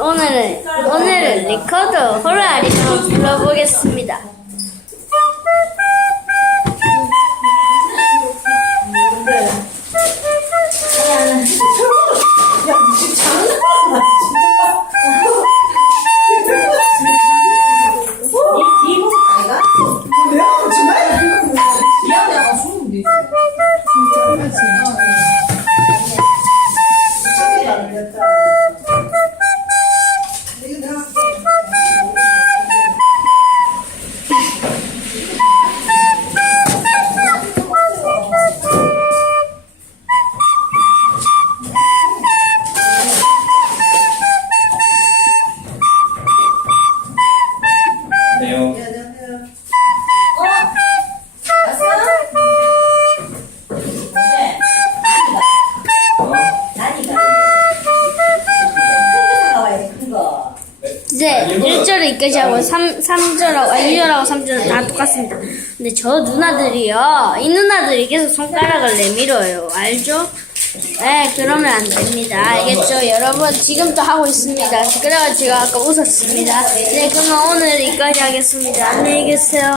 오늘은 오늘은 리코더 호라리를 불러보겠습니다. 내가 정말 미안해, 네요. 왔어? 네. 어? 나니가. 큰 거 사와야지, 큰 거. 이제 1절을 2까지 하고 3, 3절하고, 아, 2절하고 3절은 다 똑같습니다. 근데 저 누나들이요, 이 누나들이 계속 손가락을 내밀어요. 알죠? 네, 그러면 안 됩니다. 알겠죠? 여러분, 지금도 하고 있습니다. 그래가지고 아까 웃었습니다. 네, 그러면 오늘 여기까지 하겠습니다. 안녕히 계세요.